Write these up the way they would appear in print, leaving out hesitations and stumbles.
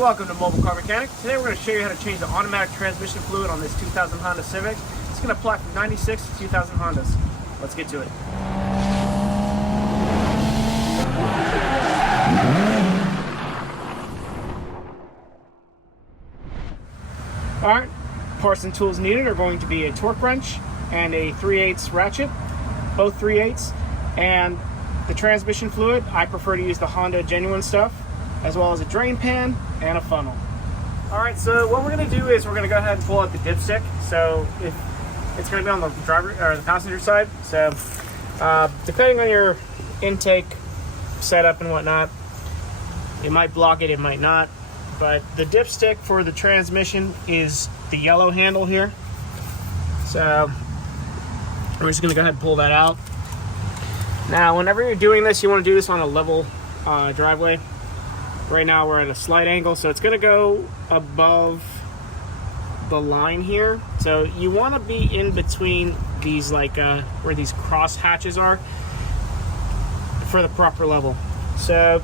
Welcome to Mobile Car Mechanic. Today we're going to show you how to change the automatic transmission fluid on this 2000 Honda Civic. It's going to apply from 96 to 2000 Hondas. Let's get to it. Alright, parts and tools needed are going to be a torque wrench and a 3/8 ratchet, both 3/8, and the transmission fluid. I prefer to use the Honda genuine stuff, as well as a drain pan and a funnel. Alright, so what we're going to do is we're going to go ahead and pull out the dipstick. So if it's going to be on the driver or the passenger side. So depending on your intake setup and whatnot, it might block it, it might not. But the dipstick for the transmission is the yellow handle here. So we're just going to go ahead and pull that out. Now, whenever you're doing this, you want to do this on a level driveway. Right now we're at a slight angle, so it's going to go above the line here. So you want to be in between these, like where these cross hatches are, for the proper level. So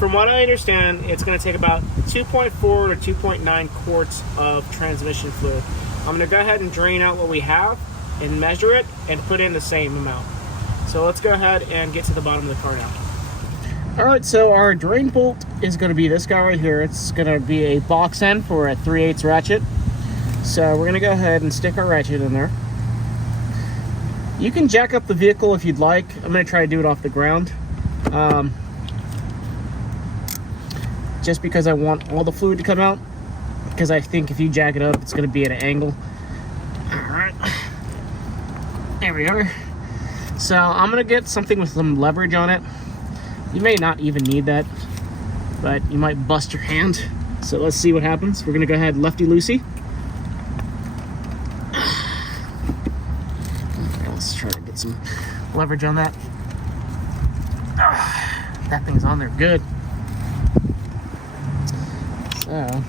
from what I understand, it's going to take about 2.4 to 2.9 quarts of transmission fluid. I'm going to go ahead and drain out what we have and measure it and put in the same amount. So let's go ahead and get to the bottom of the car now. Alright, so our drain bolt is going to be this guy right here. It's going to be a box end for a 3/8 ratchet. So we're going to go ahead and stick our ratchet in there. You can jack up the vehicle if you'd like. I'm going to try to do it off the ground. Just because I want all the fluid to come out. Because I think if you jack it up, it's going to be at an angle. Alright. There we are. So I'm going to get something with some leverage on it. You may not even need that, but you might bust your hand. So let's see what happens. We're going to go ahead lefty-loosey. Let's try to get some leverage on that. That thing's on there good. So,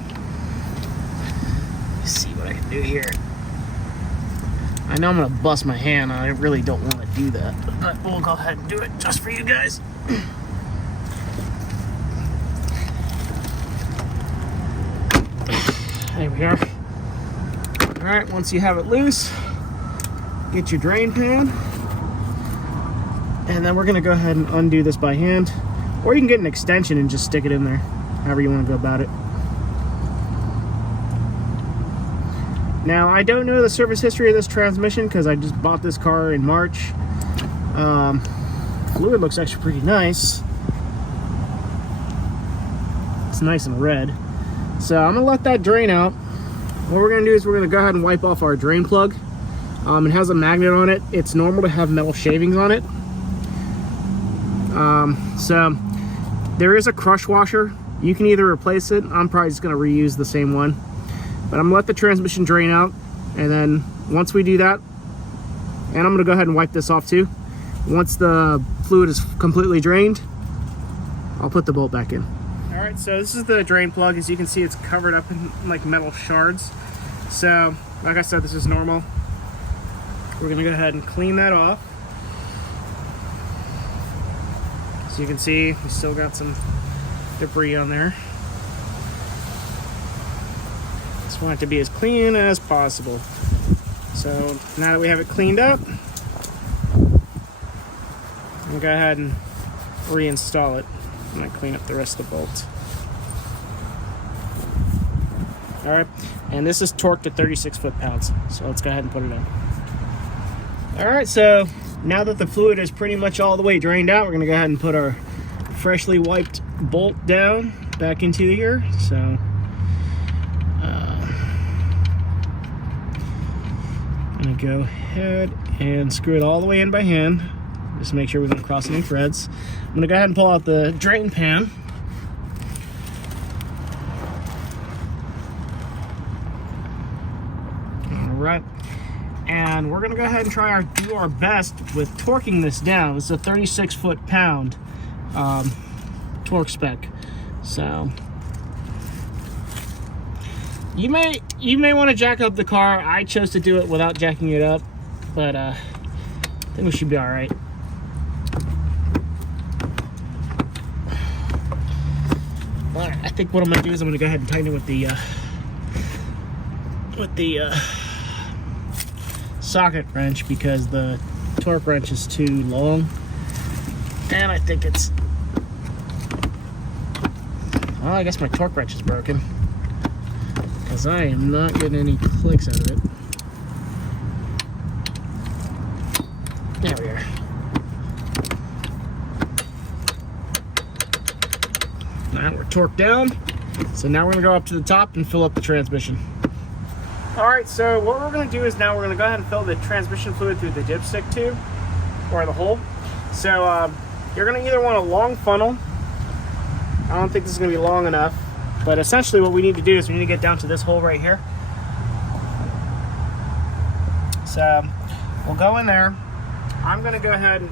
let's see what I can do here. I know I'm going to bust my hand. I really don't want to do that, but we'll go ahead and do it just for you guys. There we are. Alright, once you have it loose, get your drain pan. And then we're going to go ahead and undo this by hand. Or you can get an extension and just stick it in there, however you want to go about it. Now, I don't know the service history of this transmission because I just bought this car in March. Fluid looks actually pretty nice. It's nice and red. So I'm going to let that drain out. What we're going to do is we're going to go ahead and wipe off our drain plug. It has a magnet on it. It's normal to have metal shavings on it. So there is a crush washer. You can either replace it. I'm probably just going to reuse the same one. But I'm going to let the transmission drain out. And then once we do that, and I'm going to go ahead and wipe this off too. Once the fluid is completely drained, I'll put the bolt back in. Alright, so this is the drain plug. As you can see, it's covered up in like metal shards. So, like I said, this is normal. We're going to go ahead and clean that off. So you can see, we still got some debris on there. Just want it to be as clean as possible. So, now that we have it cleaned up, I'm going to go ahead and reinstall it. I'm going to clean up the rest of the bolts. Alright, and this is torqued to 36 foot-pounds. So let's go ahead and put it in. Alright, so now that the fluid is pretty much all the way drained out, we're going to go ahead and put our freshly wiped bolt down back into here. So I'm going to go ahead and screw it all the way in by hand. Just make sure we don't cross any threads. I'm going to go ahead and pull out the drain pan. Alright. And we're going to go ahead and do our best with torquing this down. It's a 36 foot-pound torque spec. So you may want to jack up the car. I chose to do it without jacking it up, but I think we should be alright. Alright, I think what I'm gonna do is I'm gonna go ahead and tighten it with the socket wrench, because the torque wrench is too long, and I think it's, well, I guess my torque wrench is broken, because I am not getting any clicks out of it. There we are. Now we're torqued down, so now we're gonna go up to the top and fill up the transmission. All right, so what we're gonna do is now we're gonna go ahead and fill the transmission fluid through the dipstick tube, or the hole. So you're gonna either want a long funnel. I don't think this is gonna be long enough, but essentially what we need to do is we need to get down to this hole right here. So we'll go in there. I'm gonna go ahead and,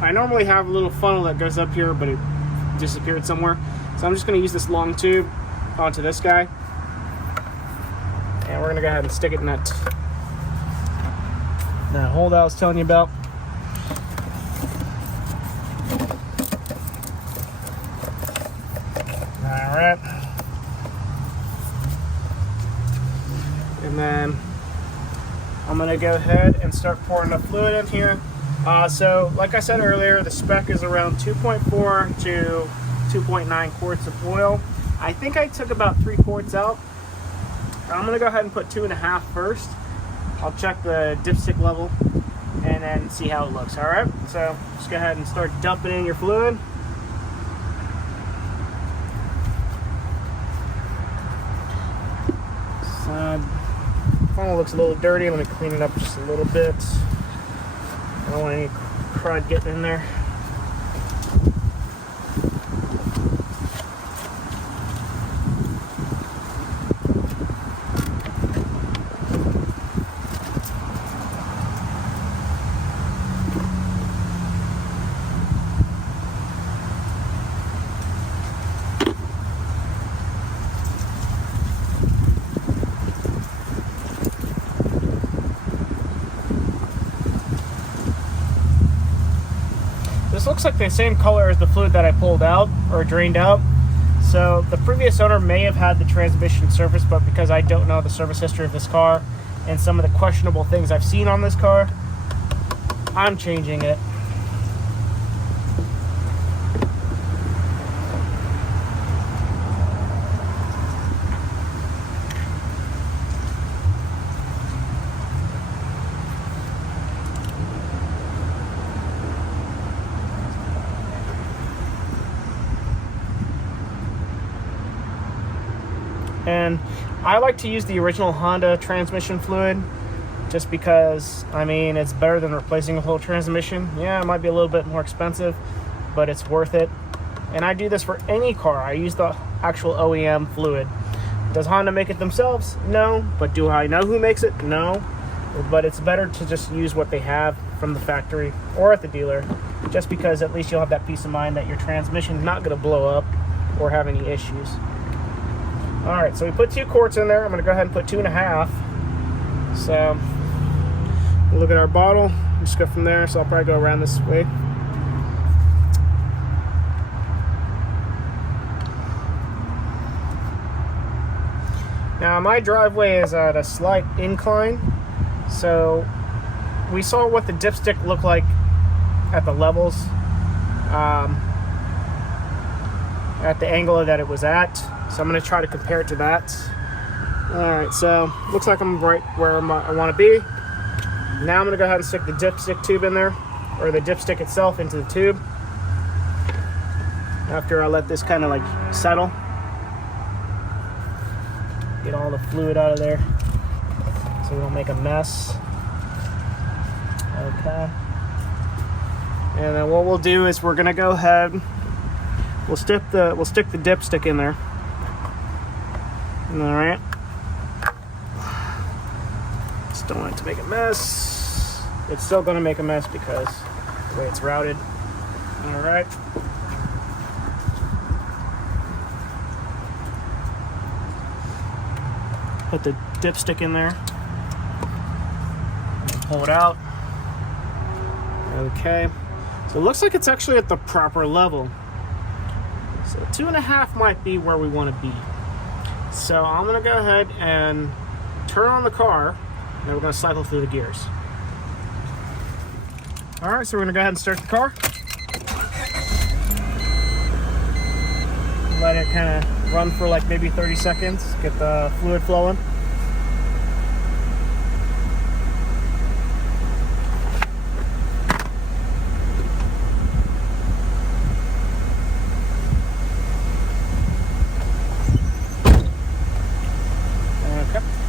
I normally have a little funnel that goes up here, but it disappeared somewhere. So I'm just gonna use this long tube onto this guy. And we're gonna go ahead and stick it in that hole that I was telling you about. All right. And then I'm gonna go ahead and start pouring the fluid in here. So like I said earlier, the spec is around 2.4 to 2.9 quarts of oil. I think I took about 3 quarts out. I'm gonna go ahead and put 2.5 first. I'll check the dipstick level and then see how it looks. All right, so just go ahead and start dumping in your fluid. Funnel looks a little dirty. Let me clean it up just a little bit. I don't want any crud getting in there. This looks like the same color as the fluid that I pulled out or drained out. So the previous owner may have had the transmission serviced, but because I don't know the service history of this car and some of the questionable things I've seen on this car, I'm changing it. And I like to use the original Honda transmission fluid just because, I mean, it's better than replacing a whole transmission. Yeah, it might be a little bit more expensive, but it's worth it. And I do this for any car. I use the actual OEM fluid. Does Honda make it themselves? No. But do I know who makes it? No. But it's better to just use what they have from the factory or at the dealer, just because at least you'll have that peace of mind that your transmission is not going to blow up or have any issues. All right, so we put 2 quarts in there. I'm gonna go ahead and put 2.5. So we'll look at our bottle, just go from there. So I'll probably go around this way. Now my driveway is at a slight incline, so we saw what the dipstick looked like at the levels, at the angle that it was at. So I'm going to try to compare it to that. Alright, so looks like I'm right where I want to be. Now I'm going to go ahead and stick the dipstick tube in there, or the dipstick itself into the tube. After I let this kind of like settle. Get all the fluid out of there so we don't make a mess. Okay. And then what we'll do is we're going to go ahead, we'll stick the dipstick in there. All right. Just don't want it to make a mess. It's still going to make a mess because the way it's routed. All right. Put the dipstick in there. Pull it out. Okay. So it looks like it's actually at the proper level. So 2.5 might be where we want to be. So I'm going to go ahead and turn on the car, and then we're going to cycle through the gears. All right, so we're going to go ahead and start the car. Let it kind of run for like maybe 30 seconds, get the fluid flowing.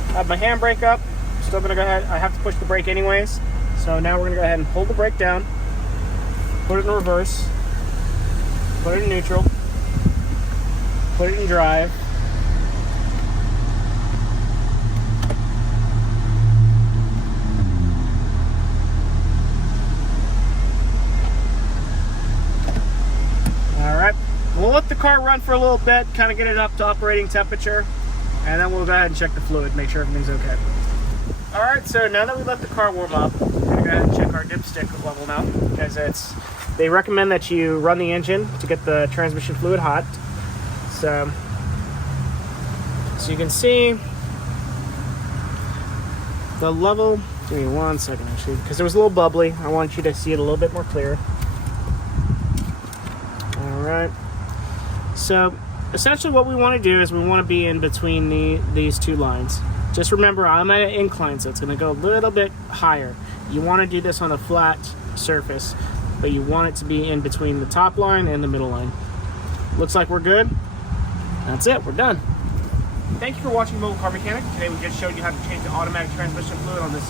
I have my handbrake up. Still gonna go ahead. I have to push the brake anyways. So now we're gonna go ahead and hold the brake down, put it in reverse, put it in neutral, put it in drive. All right, we'll let the car run for a little bit, kind of get it up to operating temperature. And then we'll go ahead and check the fluid, make sure everything's okay. All right, so now that we let the car warm up, we're gonna go ahead and check our dipstick level now, because they recommend that you run the engine to get the transmission fluid hot. So you can see the level. Give me 1 second, actually, because it was a little bubbly. I want you to see it a little bit more clear. All right, so essentially what we want to do is we want to be in between these two lines. Just remember, I'm at an incline, so it's going to go a little bit higher. You want to do this on a flat surface, but you want it to be in between the top line and the middle line. Looks like we're good. That's it, we're done. Thank you for watching Mobile Car Mechanic. Today we just showed you how to change the automatic transmission fluid on this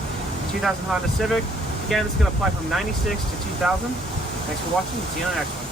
2000 Honda Civic. Again, this is going to apply from 96 to 2000. Thanks for watching, see you on the next one.